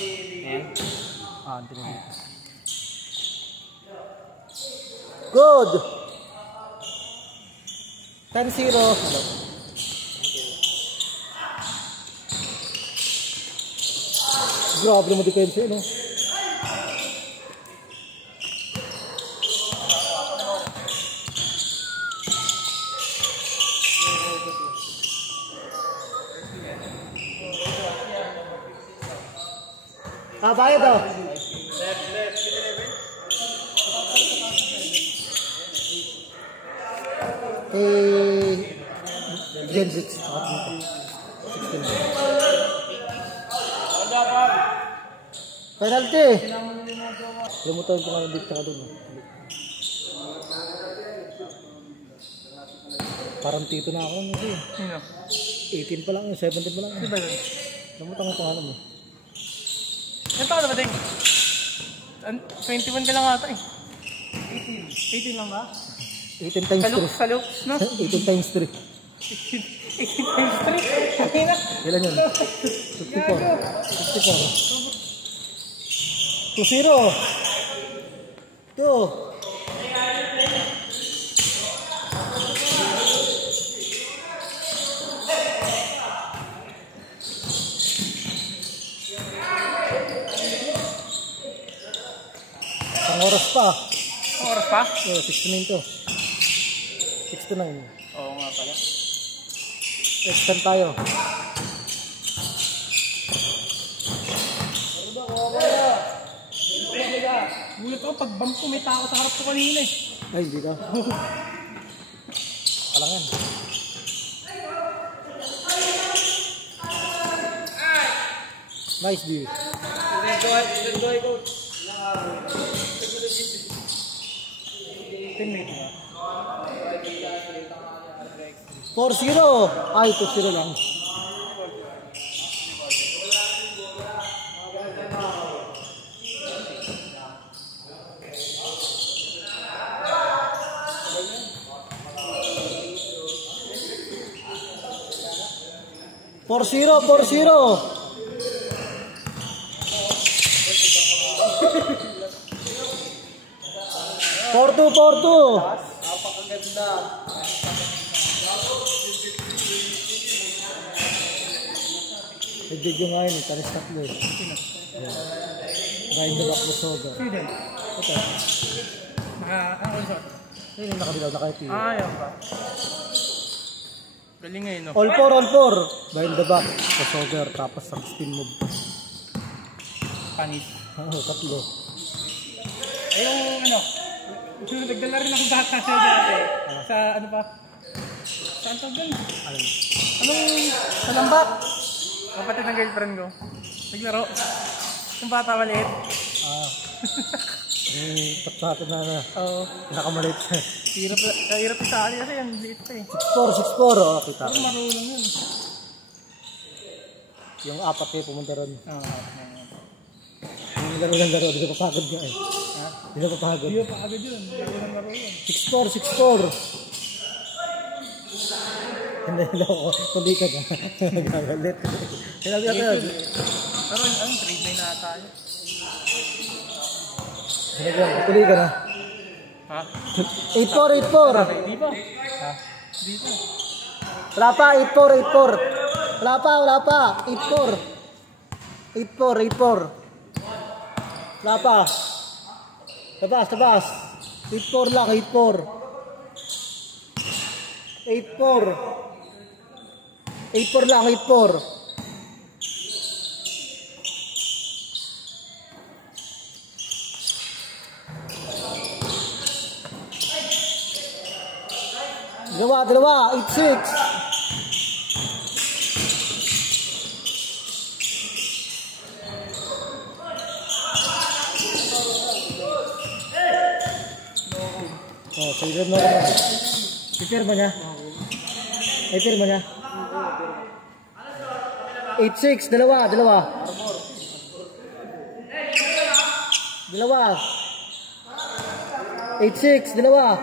Ayan. Hindi mo. Good! 10-0. Grabe mo depensa no? Bayad daw. Gen 6. Penalty. Lumutan ko nga yung dito ka dun. Parang tito na ako lang. 18 pa lang, 17 pa lang. Lumutan ko pangalan mo. Ano ka na ba, Deng? 21 ka lang ata eh. 18 lang ba? 18 times 3. Saluk, no? 18 times 3. 18 times 3? Ilan yun? 54. 2-0. 2. Ang oras pa. Ang oras pa? 6-9 to. 6-9. Oo nga pala. Extend tayo. Gulat ako pag bump ko may tao sa harap ko kanina eh. Ay, hindi ka. Kalangan. Nice view. 4-0. Ay, 2-0 lang. Four zero. 4-2. Napakaganda. Nagdig yung ngayon, tanis tatlo eh. Ryan the back mo soga. Sino din? Ito. Ano shot? Sino yung nakabilaw na kahit yun? Ayaw ba? Galing ngayon no? All 4. Behind the back. Crossover. Tapos ang spin move. Panis. Oo, tatlo. Ay yung ano? Nagdala rin ako baka sa dati. Sa ano pa? Saan tawag yun? Anong sa lambak? Kapatid ng girlfriend ko. Naglaro. Yung bata maliit. Tapos na na. Oo. Pinakamalit. Hirap sa akin kasi yan. Liit pa eh. 6-4. Oh, kita ko. Marunong yun. Yung apat kayo pumunta ron. Oo. Yung laro. Hindi ka papagod nga eh. Ha? Hindi ka papagod. Hindi ka papagod yun. Laro yun. 6-4. Hindi ako. Kundi ka na. Nagagalit. Sinabi ako yun. Pero ano, trade na na tayo. Sinabi ako. Kundi ka na. Ha? 8-4. Di ba? Ha? Di ba? Wala pa. 8-4. Wala pa. 8-4. 8-4. Wala pa. Tabas. 8-4 lang. 8-4 lang. 8-4. Dalawa. 8-6. Oh, sige mo naman. Ipirma niya. 8-6, dalawa. 8-6, dalawa.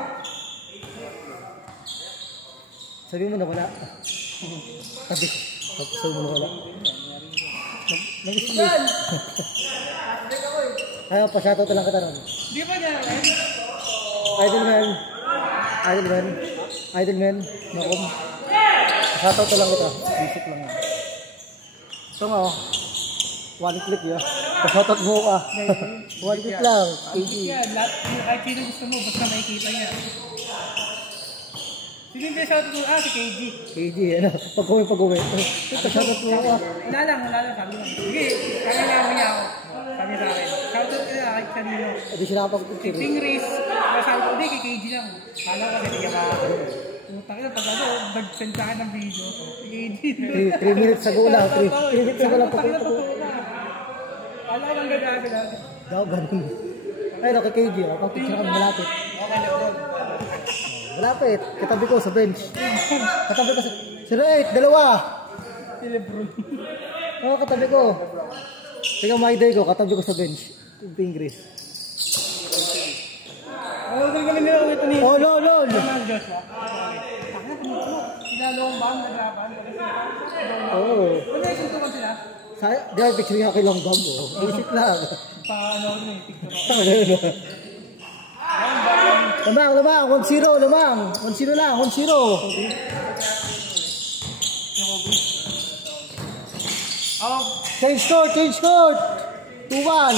Sabi mo na wala. Sabi mo na wala. Nag-split. Ayaw, pa-shoutout lang kita nun. Di ba niya? Idolman, Nakom. Pa-shoutout lang kita. Basic lang yan. Ito nga oh. One click yun. Pa-shoutout mo ka. One click lang. KG. Lahat, kahit sino gusto mo, basta makikita niya. Sino yung shoutout mo? Si KG. KG, ano? Pag-uwi. Pa-shoutout mo ka. Wala lang, sabi mo. Sige, kakalaman niya ako. Sabi sa akin. Shoutout ka na, kahit kanino. Hindi sila kapag-picture. Si Tingris, sabi ko, hindi, kay KG lang. Kala ko kasi hindi ka utang ina, pag ano, nag-send ka ng video. Si KG. 3 minutes ago lang. 3 minutes ago lang. Kala ko lang gagawin natin. Daw, ganun. Ay, no, kay KG. Pag-picture kami malapit. Okay, Lebron. Malapit. Katabi ko sa bench. Katabi ko sa... 08, dalawa. Si Lebron. Oo, katabi ko. Tingnan my day ko, katabi ko sa bench. Yung Pingris. Ano gagawin nila ulit ni... Oh, no. Joshua. Sila long bang, nagraban. Oo. Ano yung suntukan sila? Di ba, picture nga kay Long Bang mo. Basic lang. Paano yung picture? Lamang, 1-0, lamang. 1-0 lang, 1-0. Change court. 2-1.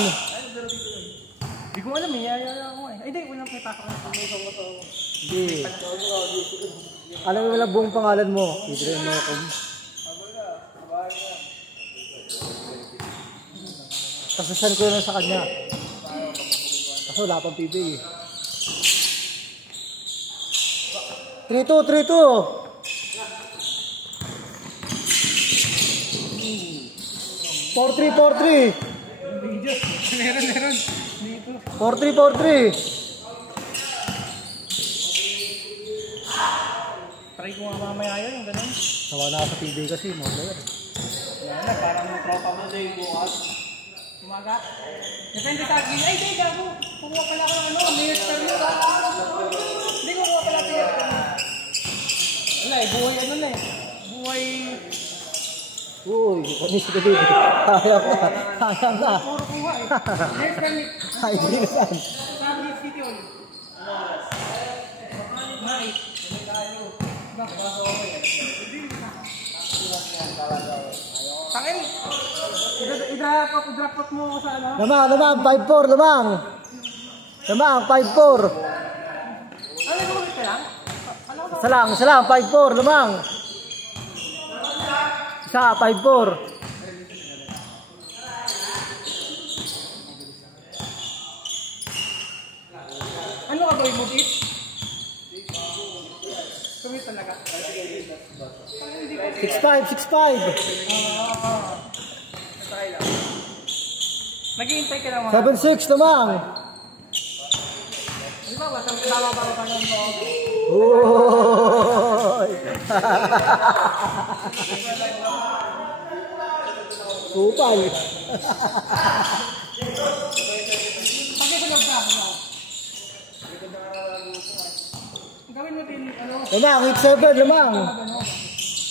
Hindi ko alam eh, yaya ako eh. Ay, hindi, walang kita ko. Hindi. Alam mo wala buong pangalan mo. Idren Nakom. Kasasan ko na sa kanya. Kaso wala pang PBA. 3-2. 4-3. Meron. Dito. 4-3. Try ko nga mamaya yun, yung ganun. Nawala sa PBA kasi, mga player. Yan na, parang yung tropa mo sa'yo bukas. Umaga. Depende sa akin. Ay, hindi ako. Kumuha pala ako ng ano, layers per year. Hindi ko kumuha pala layers per year. Wala eh, buhay ano na eh. Buhay... Uy, panis ka dito. Kaya ka. Puro kuha eh. Layers per year. Ay, hindi na saan. Sabi yung city ulit. Mait. Takin. I-drop out mo sa ano? Lamang, 5-4, lamang. Lamang, 5-4. Ano yung ulit ka lang? Isa lang, 5-4, lamang. Isa, 5-4. Ano ka gawin mo, Pete? Tumit talaga. 6-5. Nag-iintay ka lang mga. 7-6, lamang. Di ba, wasang bawa-bawa pa lang mo. Uy. Kupal. Pagkikulog ka ako. Gawin mo din, ano? Lamang, 8-7, lamang.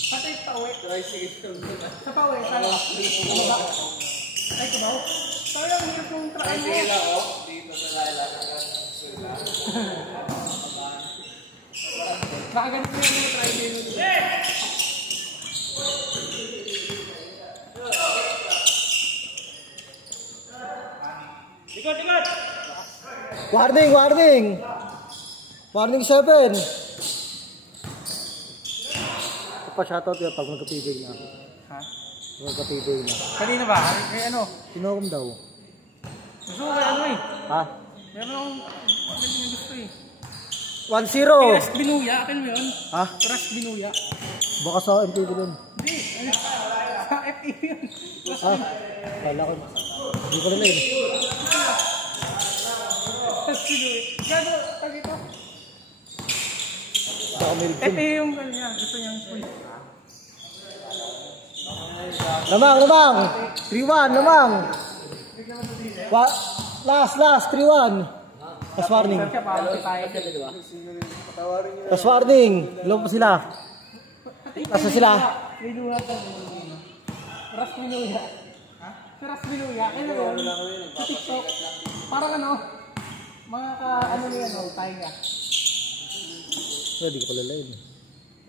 Pati pauwi. Sa pauwi, sa ano ba? Ay, kubaw. Parang hirap yung try mo. Dito sa Laila. Baka ganito yung try mo. Ikot! Warning. Warning 7. Pa-shoutout yun pag magkapibig na. Ha? Magkapibig na. Kanina ba? Ay ano? Sinokom daw. Gusto ko kay ano eh. Ha? Meron akong magaling gusto eh. 1-0. Ras Binuya, akin mo yun? Ha? Ras Binuya. Baka sa MTV dun. Hindi, sa FA yun. Ha? Kala ko. Hindi ko rin eh. Ras Binuya. Gado, pag ito. Baka may FA yung kanya, gusto niyang full. Lamang. 3-1, lamang. Last, 3-1. Last warning. Siya pa, tayo. Last warning. Lalo pa sila. Lasa sila. Binuya pa. Ras Binuya. Si Rasminuya. Ano yun? Sa TikTok. Parang ano, mga ano niya, no, tayo nga. Hindi ko pala yun.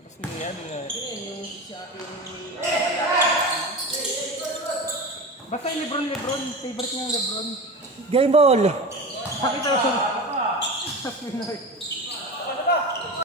Rasminuya, di nga. Basta yung Lebron. Favorite niya yung Lebron. Game ball! Pakita mo. Rasminuya.